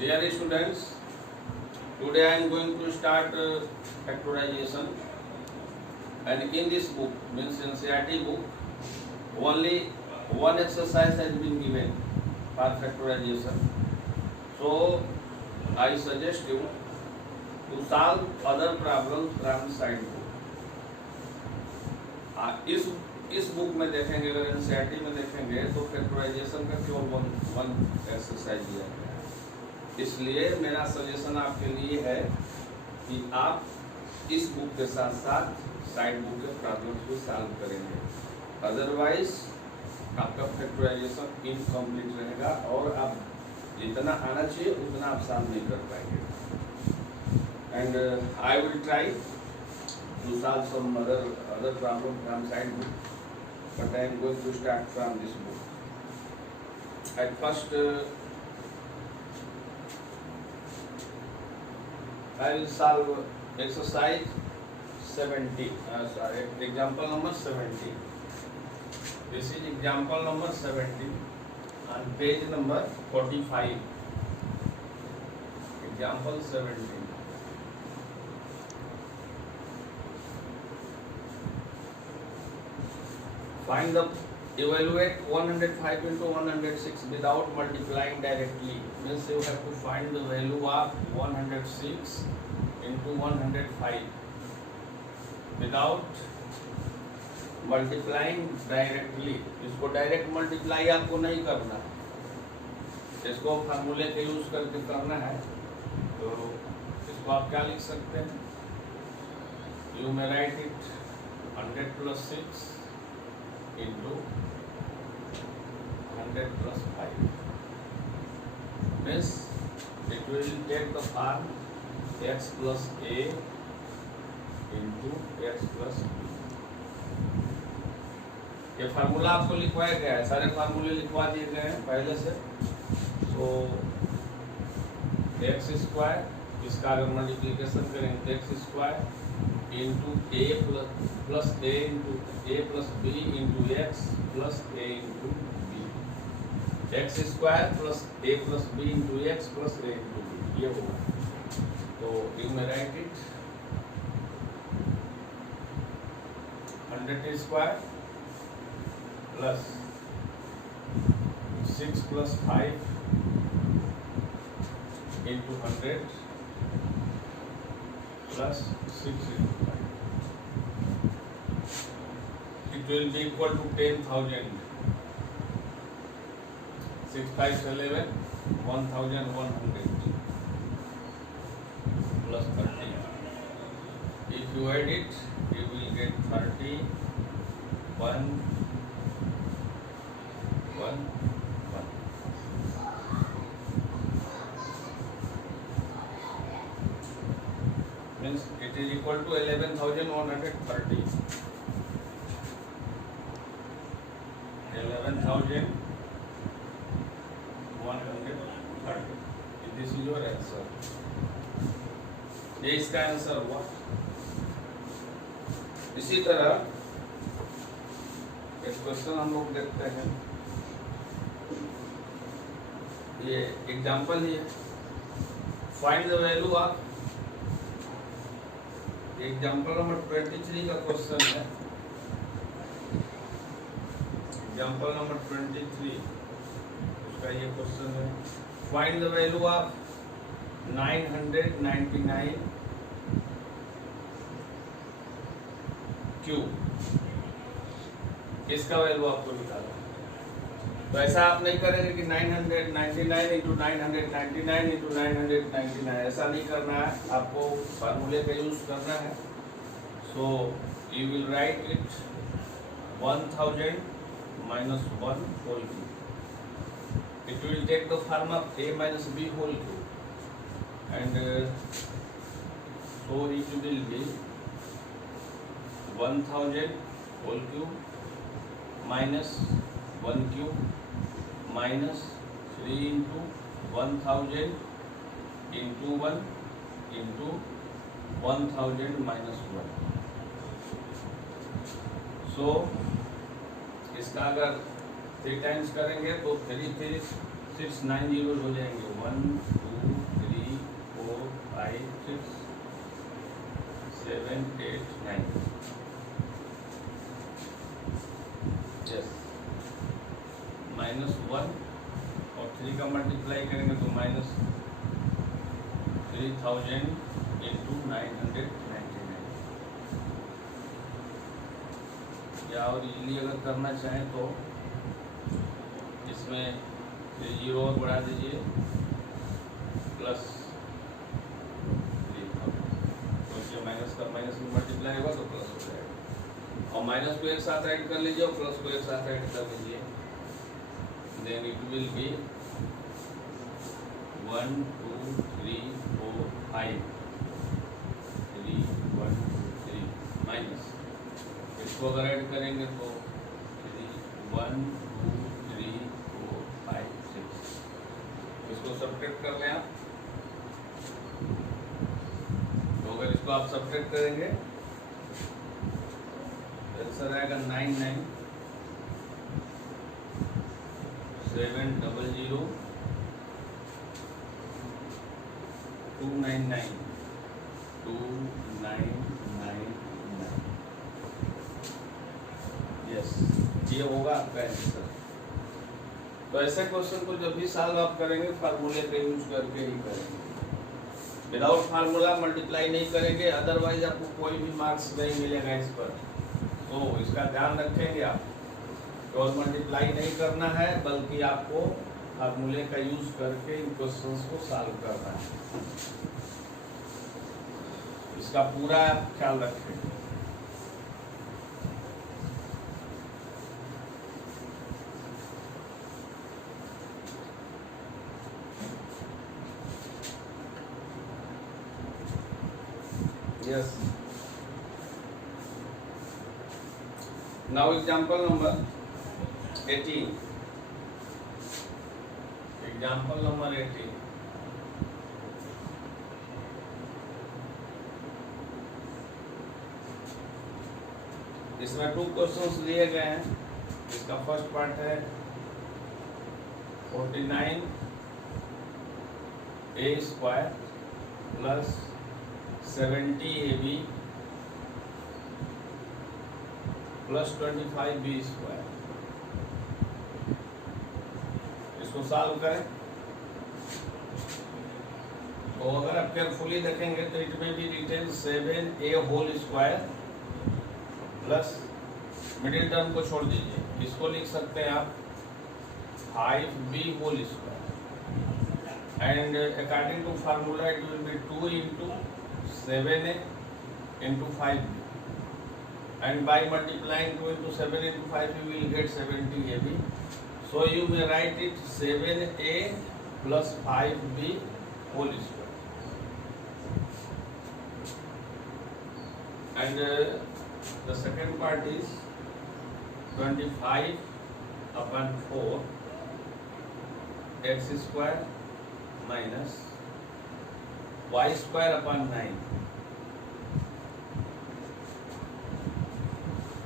Dear students, today I am going to start factorization, and in this book, means NCERT book, only one exercise has been given for factorization. So I suggest you to solve other problems from side book. इस book में देखेंगे, अगर NCERT में देखेंगे तो factorisation का केवल one exercise दिया गया है। इसलिए मेरा सजेशन आपके लिए है कि आप इस बुक के साथ साथ साइड बुक के प्रॉब्लम्स को सॉल्व करेंगे, अदरवाइज आपका फैक्टराइजेशन इनकम्प्लीट रहेगा और आप जितना आना चाहिए उतना आप सॉल्व नहीं कर पाएंगे। And I will try to solve some other problem from side book, but I am going to start from this book. At first, I will solve exercise 70. Example number 70. This is example number 70 on page number 45. Example 70. Find the evaluate 105 into 106 without multiplying directly. Means you have to find the value of 106 into 105 without multiplying directly. इसको direct multiply आपको नहीं करना है, इसको फार्मूले के use करके करना है। तो इसको आप क्या लिख सकते हैं? You may write it 100 plus 6 into 100 plus 5. Means it will take the form x plus a into x plus b. ये फार्मूला आपको लिखवाया गया है, सारे फार्मूले लिखवा दिए गए हैं पहले से। तो एक्स स्क्वायर, इसका अगर मल्टीप्लिकेशन करेंगे तो x square into a plus a into a plus b into x plus a into b, x square plus a plus b into x plus a into b, ये होगा। तो you may write it 100 square plus 6 plus 5 into 100 plus 6 into 5. It will be equal to 10,000. 6 5 11, 1,100 plus 30. If you add it, you will get 30, 1, 1, 1. Means it is equal to 11,130. 11,130. This is your answer. ये इसका answer हुआ। इसी तरह एक question हम लोग देखते हैं, ये एग्जाम्पल ही है। Find the value of, example number 23 का क्वेश्चन है। एग्जाम्पल नंबर 23 उसका ये क्वेश्चन है। Find the value of 999 cube, इसका वैल्यू आपको निकालना। तो ऐसा आप नहीं करेंगे कि 999 इंटू 999 इंटू 999, ऐसा नहीं करना है, आपको फार्मूले का यूज करना है। So you will write it 1000 minus 1 whole cube. It will take the form of a minus b whole cube, and so it will be 1000 whole cube minus 1 cube minus 3 into 1000 into 1 into 1000 minus 1. So इसका अगर 3 times करेंगे तो 3 3 6 9 zero हो जाएंगे, 1 2 करेंगे तो -3000 into 999, या और इजीली अगर करना चाहें तो इसमें 0 और बढ़ा दीजिए प्लस 3000, तो ये माइनस का माइनस में मल्टीप्लाई होगा तो प्लस हो जाएगा, और माइनस को एक साथ ऐड कर लीजिए और प्लस को एक साथ ऐड कर लीजिए, then it will be 1 2 3 4 5 3 1 2 3 minus, इसको अगर ऐड करेंगे तो 1 2 3 4 5 6, इसको सब्ट्रैक्ट कर लें आप, तो अगर इसको आप सब्ट्रैक्ट करेंगे आंसर आएगा 99 700 299 2999, यस, ये होगा आपका आंसर। तो ऐसे क्वेश्चन को जब भी सॉल्व आप करेंगे फार्मूले का यूज करके ही करेंगे, विदाउट फार्मूला मल्टीप्लाई नहीं करेंगे, अदरवाइज आपको कोई भी मार्क्स नहीं मिलेगा इस पर, तो इसका ध्यान रखेंगे आप, और मल्टीप्लाई नहीं करना है बल्कि आपको फार्मूले का यूज करके इन क्वेश्चंस को सॉल्व करना है, इसका पूरा आप ख्याल रखें। Yes, now example number 18, example number 18, इसमें 2 क्वेश्चंस लिए गए हैं। इसका फर्स्ट पार्ट है 49a square plus 70ab plus 25b square, इसको सॉल्व करें। तो अगर आप केयरफुली देखेंगे तो it may be written 7a whole square plus middle term को छोड़ दीजिए, इसको लिख सकते हैं आप 5b whole square, and according to formula it will be 2 into 7a into 5b, and by multiplying 2 into 7 into 5 you will get 70ab, so you may write it 7a plus 5b whole square, and the second part is 25 upon 4 x square minus y square upon 9.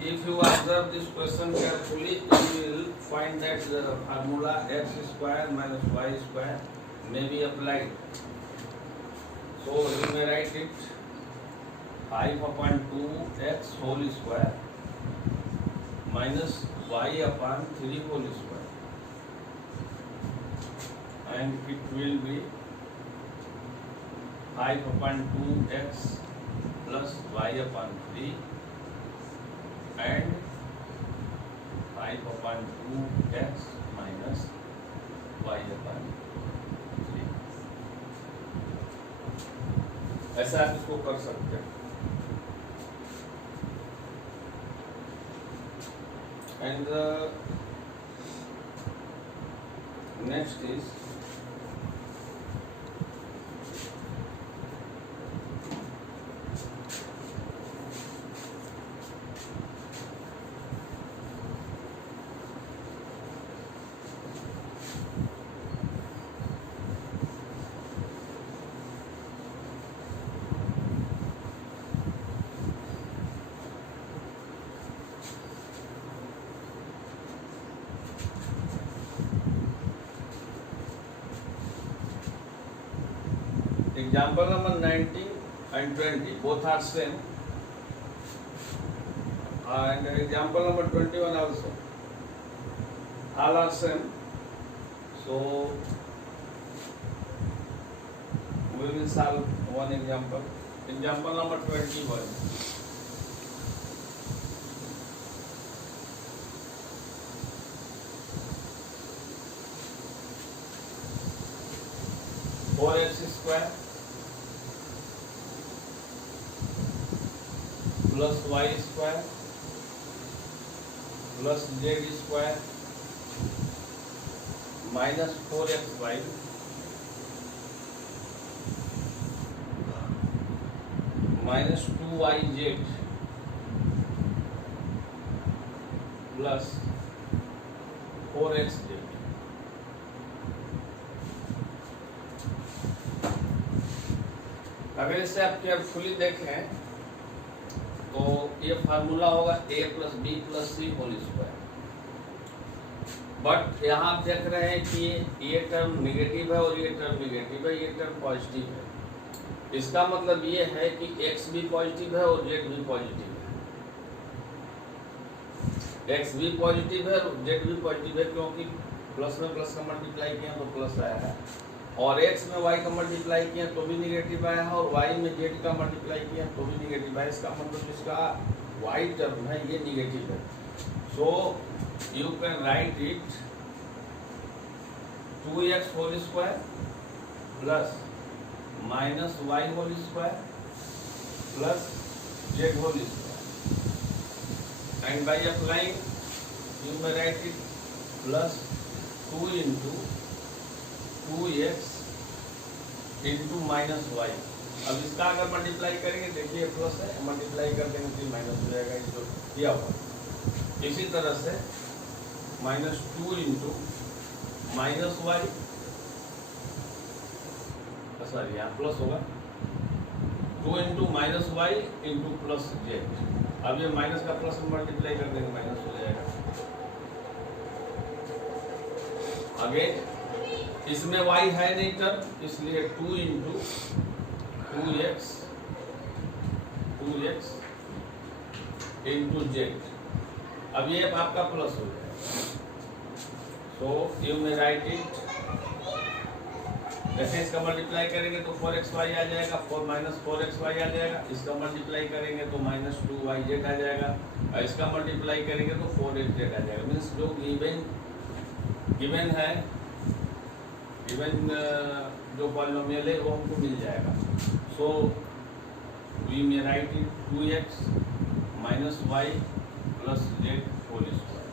If you observe this question carefully, you will find that the formula x square minus y square may be applied. So you may write it 5 upon 2x whole square minus y upon 3 whole square, and it will be 5 upon 2x plus y upon 3 and 5 upon 2x minus y upon 3, ऐसा आप इसको कर सकते हैं। And the next is example number 19 and 20, both are same, and example number 21 also, all are same. So We will solve one example. Example number 21. Four x square plus y square plus z square minus 4xy minus 2yz plus 4xz. अगर इसे आप carefully देखें तो ये formula होगा a plus b plus c whole square. But यहाँ आप देख रहे हैं कि ये टर्म निगेटिव है और ये टर्म निगेटिव है, ये टर्म पॉजिटिव है। इसका मतलब ये है कि x भी पॉजिटिव है और z भी पॉजिटिव है। x भी पॉजिटिव है और z भी पॉजिटिव है, क्योंकि प्लस में प्लस का मल्टीप्लाई किया तो प्लस आया है, और x में y का मल्टीप्लाई किया तो भी निगेटिव आया है, और y में z का मल्टीप्लाई किया तो भी निगेटिव आया। इसका मतलब इसका y टर्म है ये निगेटिव है। So you can write it 2x whole square plus minus y whole square plus z whole square, and by applying you may write it plus 2 into 2x into minus y. अब इसका अगर multiply करेंगे, देखिए plus है, multiply कर देंगे तो minus हो जाएगा, जो दिया हुआ। इसी तरह से -2 इंटू माइनस वाई, सॉरी यहाँ प्लस होगा, 2 into minus y into plus z. अब ये माइनस का प्लस में मल्टीप्लाई कर देंगे, माइनस हो जाएगा। आगे इसमें y है नहीं टर्म, इसलिए 2 इंटू 2x इंटू जेड। अब ये आपका प्लस हो जाएगा। So you may write it, जैसे इसका मल्टीप्लाई करेंगे तो 4xy आ जाएगा, 4 माइनस 4xy आ जाएगा। इसका मल्टीप्लाई करेंगे तो माइनस 2yz आ जाएगा, और इसका मल्टीप्लाई करेंगे तो 4xz आ जाएगा। मीन्स जो गिवन है, इवन जो पॉलिनोमियल है वो हमको मिल जाएगा। So we may write it 2x minus y plus z whole square.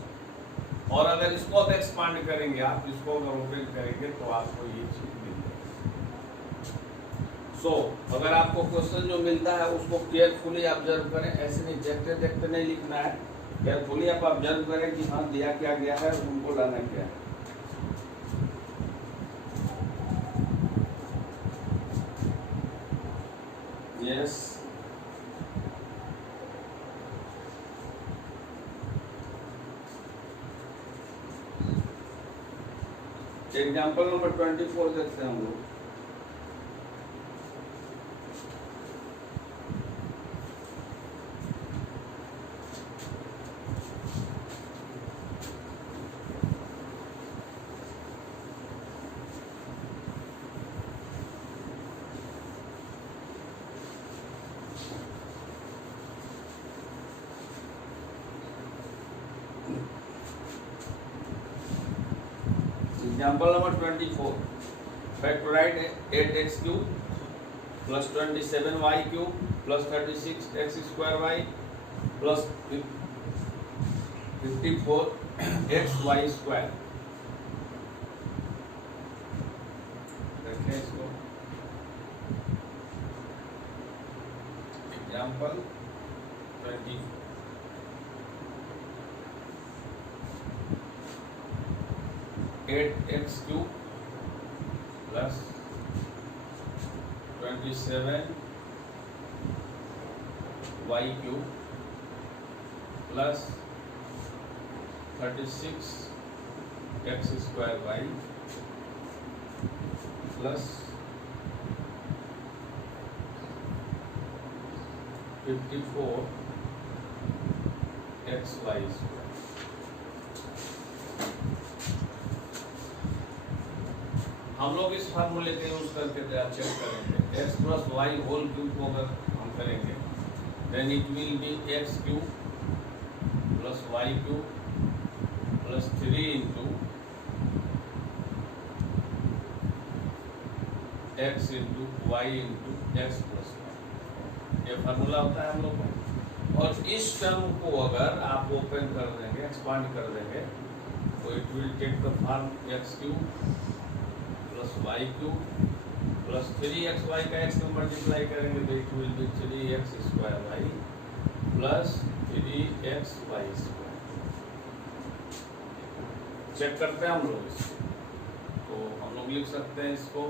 और अगर इसको अब एक्सपांड करेंगे, आप इसको अगर ओपन करेंगे तो आपको ये चीज मिल जाएगी। सो अगर आपको क्वेश्चन जो मिलता है उसको केयरफुली ऑब्जर्व करें, ऐसे नहीं देखते देखते नहीं लिखना है। केयरफुली आप ऑब्जर्व करें कि हाँ दिया क्या गया है, उनको लाना क्या है। Yes. एग्जाम्पल नंबर 24 देखते हैं हम लोग। Example number 24. Factorize 8x cube plus 27y cube plus 36x square y plus 54xy square. देखिए इसको। Example 24. 8x cube plus 27y cube plus 36x square y plus 54xy square। हम लोग इस फार्मूले का यूज करके चेक करेंगे। X plus y whole cube को अगर हम करेंगे then it will be x cube plus y cube plus 3 into x into y into x plus y. ये फार्मूला होता है हम लोग का। और इस टर्म को अगर आप ओपन कर देंगे, एक्सपांड कर देंगे, तो it will take the form x cube plus y cube plus 3xy का एक्स में मल्टीप्लाई करेंगे तो it will be 3x² plus 3xy²। Check करते हैं हम लोग इसको, तो हम लोग लिख सकते हैं इसको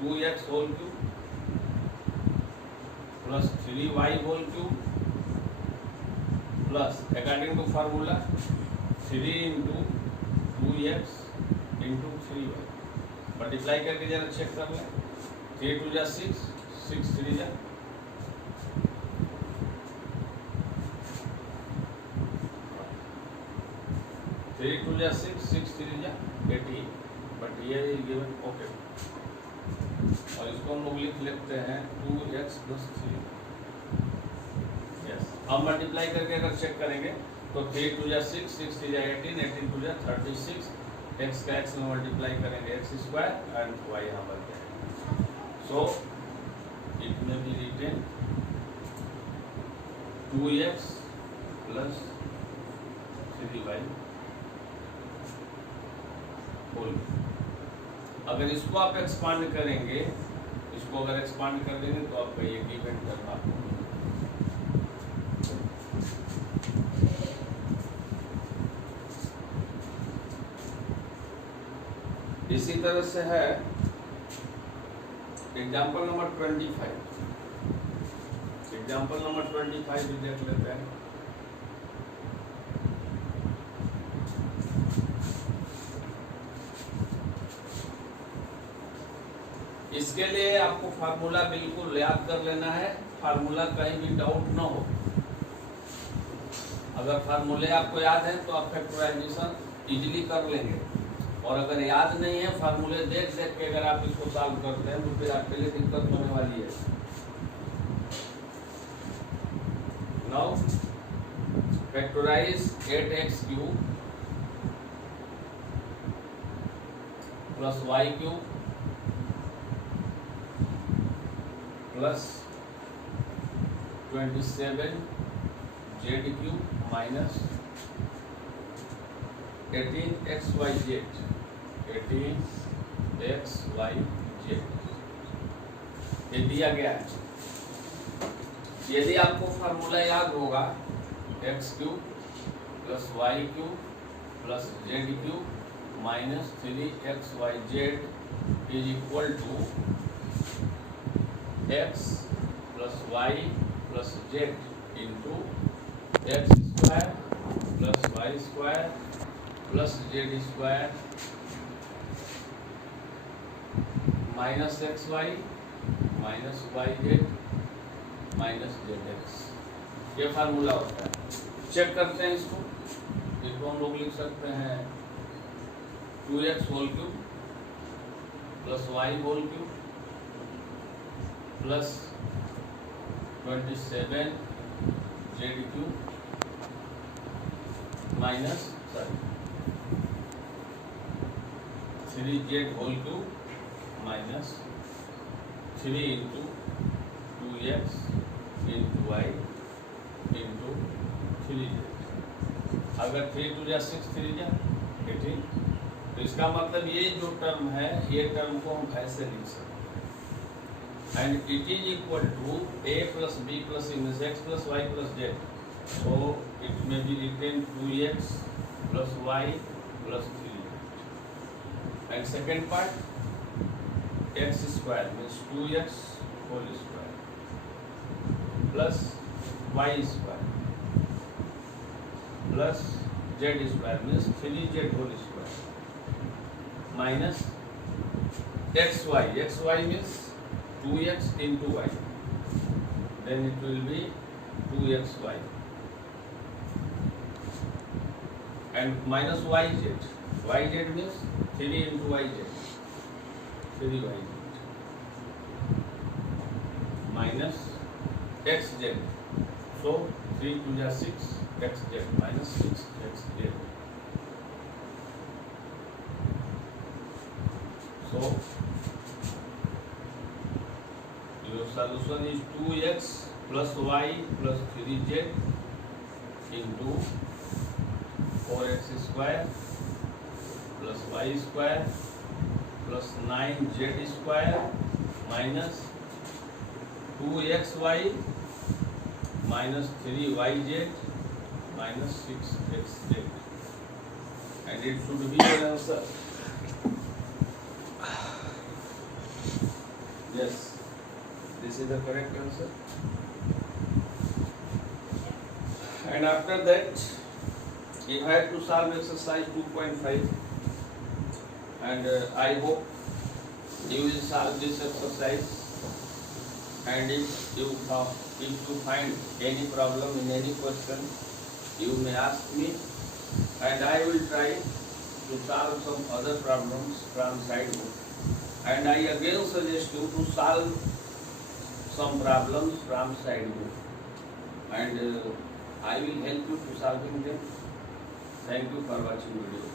2x whole cube plus 3y whole cube plus according to formula 3 into 2x into 3y। Multiply करके जरा चेक कर लें। 3 2 जा 6, 6 3 जा 3 2 जा 6, 6 3 जा 18, बट ये गिवन ओके। और इसको हम लोग लिख लेते हैं 2x प्लस 3। यस, अब मल्टीप्लाई करके अगर चेक करेंगे तो 3 2 जा 6, 6 3 जा 18, 18 2 जा 36। एक्स का एक्स में मल्टीप्लाई करेंगे x² एंड y यहाँ पर क्या है। So it may be written 2x plus 3y whole. अगर इसको आप एक्सपांड करेंगे, इसको अगर एक्सपांड कर देंगे तो आपका ये गिवन टर्म आपको इसी तरह से है एग्जाम्पल नंबर 25। एग्जाम्पल नंबर 25 भी देख लेते हैं। इसके लिए आपको फार्मूला बिल्कुल याद कर लेना है, फार्मूला कहीं भी डाउट ना हो। अगर फार्मूले आपको याद है तो आप फैक्टराइजेशन इजीली कर लेंगे, और अगर याद नहीं है फार्मूले देख देख के अगर आप इसको सॉल्व करते हैं तो फिर आपके लिए दिक्कत होने वाली है। Now factorise 8x³ plus y³ plus 27z³ minus 18xyz 18xyz ये दिया गया है। यदि आपको फार्मूला याद होगा x³ plus y³ plus z³ minus 3xyz is equal to x plus y plus z into x² plus y² plus z² minus xy minus yz minus zx, ये formula होता है। चेक करते हैं इसको हम लोग लिख सकते हैं 2x whole cube plus y whole cube plus 27z³ minus 3z whole cube minus 3 into 2x into y into 3z। अगर 3 2 जा 6 3 जा 18, तो इसका मतलब ये जो टर्म है ये टर्म को हम ऐसे लिख सकते हैं, and it is equal to a plus b plus x plus y plus z। So it may be written 2x plus y plus 3, and second part x² means 2x whole square plus y² plus z² means 3z whole square minus xy means 2x into y, then it will be 2xy and minus yz means 3 into yz 3y minus xz. So 3 2 is 6 xz minus 6 xz. So your solution is 2x plus y plus 3z into 4x square plus y square plus 9z square minus 2xy minus 3yz minus 6xz, and it should be your answer. Yes, this is the correct answer. And after that, you have to solve exercise 2.5, and I hope you will solve this exercise. And if you find any problem in any question, you may ask me, and I will try to solve some other problems from side book. And I again suggest you to solve some problems from side book, and I will help you to solving them. Thank you for watching video.